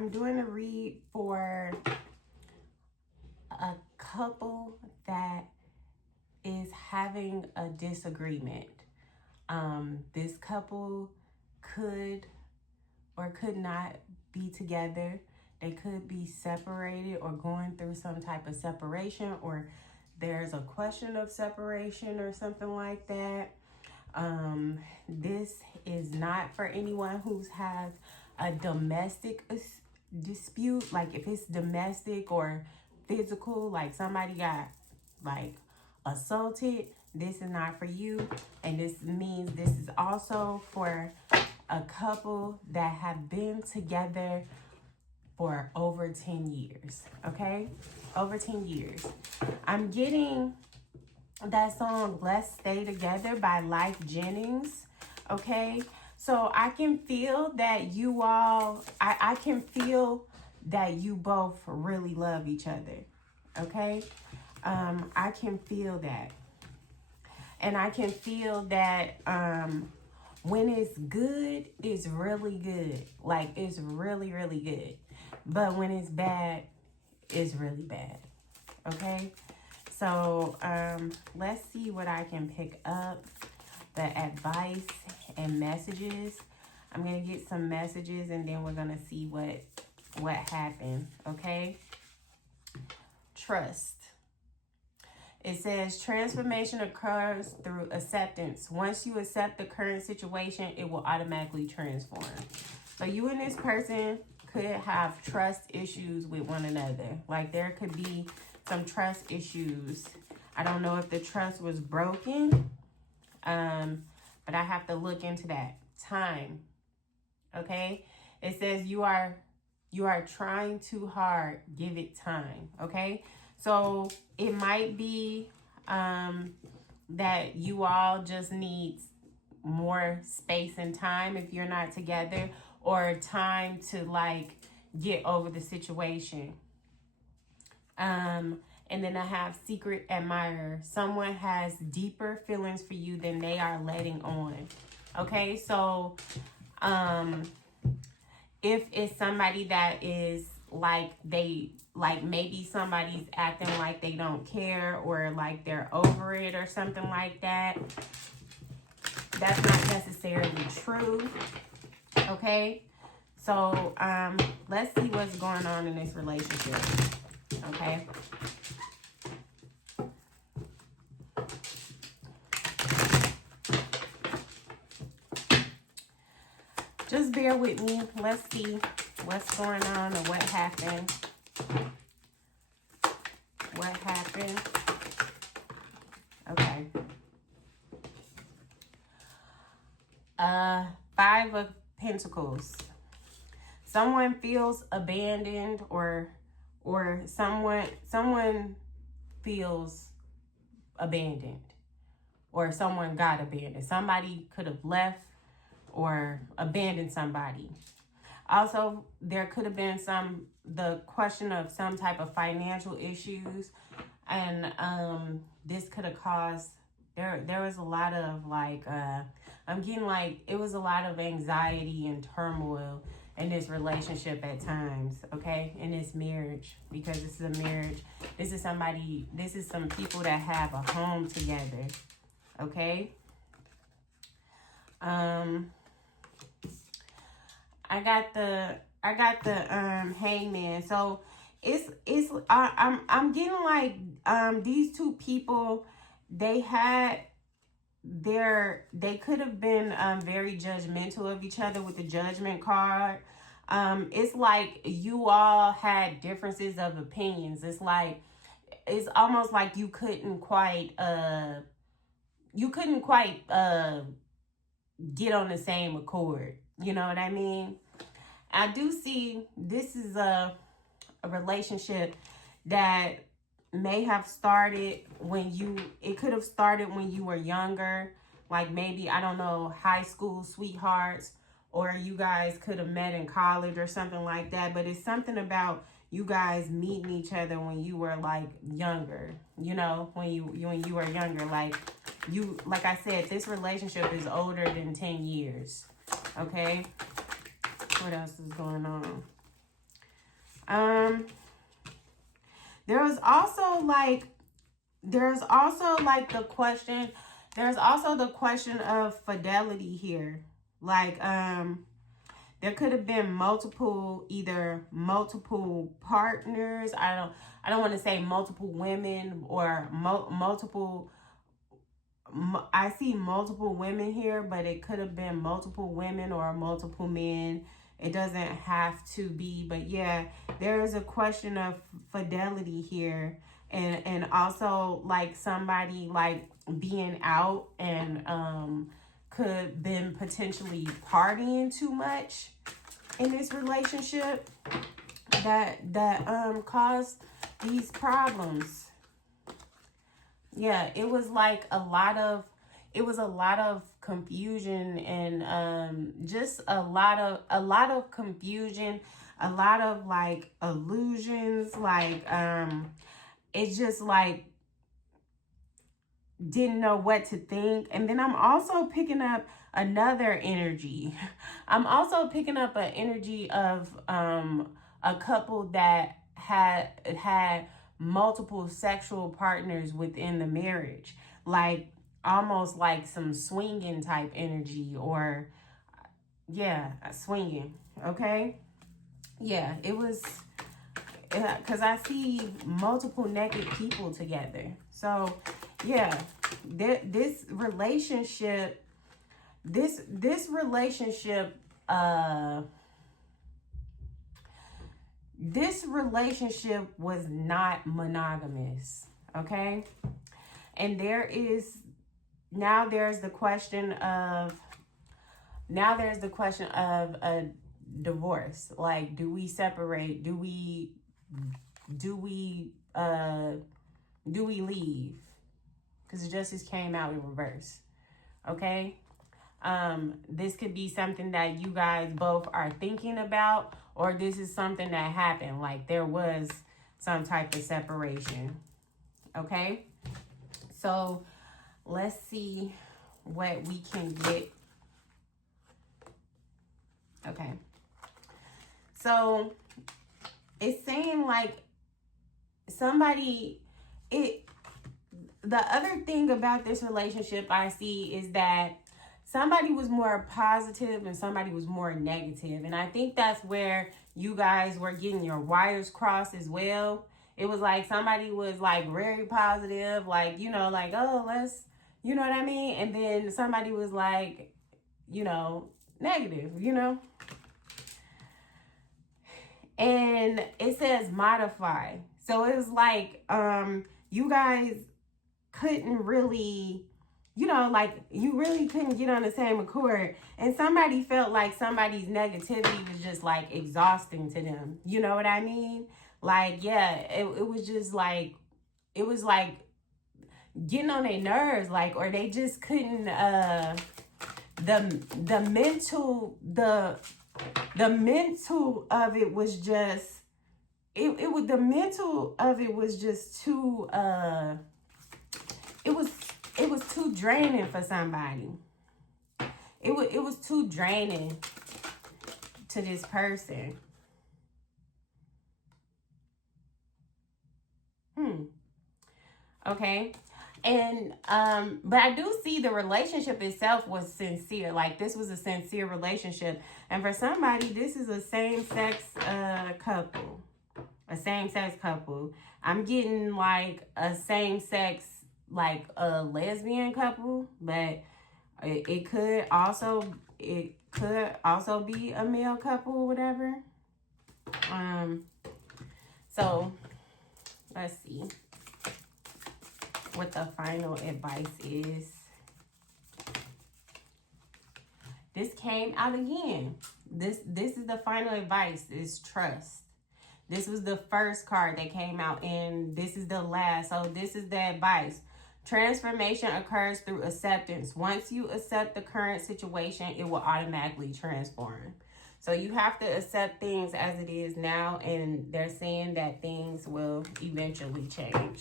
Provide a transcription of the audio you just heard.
I'm doing a read for a couple that is having a disagreement. This couple could or could not be together. They could be separated or going through some type of separation, or there's a question of separation or something like that. This is not for anyone who's has a domestic dispute, like if it's domestic or physical, like somebody got like assaulted. This is not for you. And this means this is also for a couple that have been together for over 10 years. Okay, over 10 years. I'm getting that song Let's Stay Together by Life Jennings. Okay, so I can feel that you all, I can feel that you both really love each other. Okay, I can feel that. And I can feel that when it's good, it's really good. Like, it's really, really good. But when it's bad, it's really bad. Okay? So, let's see what I can pick up. The advice and messages. I'm going to get some messages and then we're going to see what happened. Okay? Trust. It says transformation occurs through acceptance. Once you accept the current situation, it will automatically transform. So you and this person could have trust issues with one another. Like there could be some trust issues. I don't know if the trust was broken, but I have to look into that. Time. Okay? It says you are trying too hard. Give it time. Okay? So it might be that you all just need more space and time if you're not together, or time to like get over the situation. And then I have secret admirer. Someone has deeper feelings for you than they are letting on. Okay, so if it's somebody that is like maybe somebody's acting like they don't care or like they're over it or something like that, that's not necessarily true. Okay, so let's see what's going on in this relationship. Okay, just bear with me. Let's see what's going on or what happened. What happened? Okay. 5 of Pentacles. Someone feels abandoned, or someone feels abandoned, or someone got abandoned. Somebody could have left or abandoned somebody. Also, there could have been the question of some type of financial issues, and this could have caused, there was a lot of like, I'm getting like, it was a lot of anxiety and turmoil in this relationship at times, okay, in this marriage, because this is a marriage. This is some people that have a home together, okay? I got the hangman. So I'm getting like these two people, they could have been very judgmental of each other with the Judgment card. It's like you all had differences of opinions. It's almost like you couldn't quite get on the same accord. You know what I mean? I do see this is a relationship that may have started it could have started when you were younger, like maybe, I don't know, high school sweethearts, or you guys could have met in college or something like that. But it's something about you guys meeting each other when you were like younger, you know, when you were younger, like I said, this relationship is older than 10 years. Okay, what else is going on? There's also like the question. There's also the question of fidelity here. Like, there could have been multiple partners. I don't want to say multiple women or multiple. I see multiple women here, but it could have been multiple women or multiple men. It doesn't have to be, but yeah, there is a question of fidelity here, and also like somebody like being out and could been potentially partying too much in this relationship that caused these problems. Yeah, it was like a lot of confusion and just a lot of confusion, a lot of like illusions, like it's just like didn't know what to think. And then I'm also picking up another energy. I'm also picking up an energy of a couple that had multiple sexual partners within the marriage, like almost like some swinging type energy, or yeah, swinging. Okay, yeah, it was because I see multiple naked people together. So yeah, this relationship was not monogamous. Okay, and there's the question of a divorce. Like, do we separate? Do we leave? Because justice came out in reverse. Okay, this could be something that you guys both are thinking about, or this is something that happened, like there was some type of separation. Okay, so let's see what we can get. Okay, so it's saying like the other thing about this relationship I see is that somebody was more positive and somebody was more negative. And I think that's where you guys were getting your wires crossed as well. It was like somebody was like very positive, like, you know, like, oh, let's, you know what I mean? And then somebody was like, you know, negative, you know? And it says modify. So it was like, you guys couldn't really, you know, like you really couldn't get on the same accord. And somebody felt like somebody's negativity was just like exhausting to them. You know what I mean? Like, yeah, it was just like, it was like getting on their nerves, like, or they just couldn't, the mental of it was just, the mental of it was just too, it was too draining for somebody. It was too draining to this person. Okay. And but I do see the relationship itself was sincere. Like, this was a sincere relationship. And for somebody, this is a same-sex couple. A same-sex couple. I'm getting like a same-sex, like a lesbian couple, but it could also be a male couple or whatever. So let's see what the final advice is. This came out again. This is the final advice, is trust. This was the first card that came out, and this is the last. So this is the advice. Transformation occurs through acceptance. Once you accept the current situation, it will automatically transform. So you have to accept things as it is now, and they're saying that things will eventually change.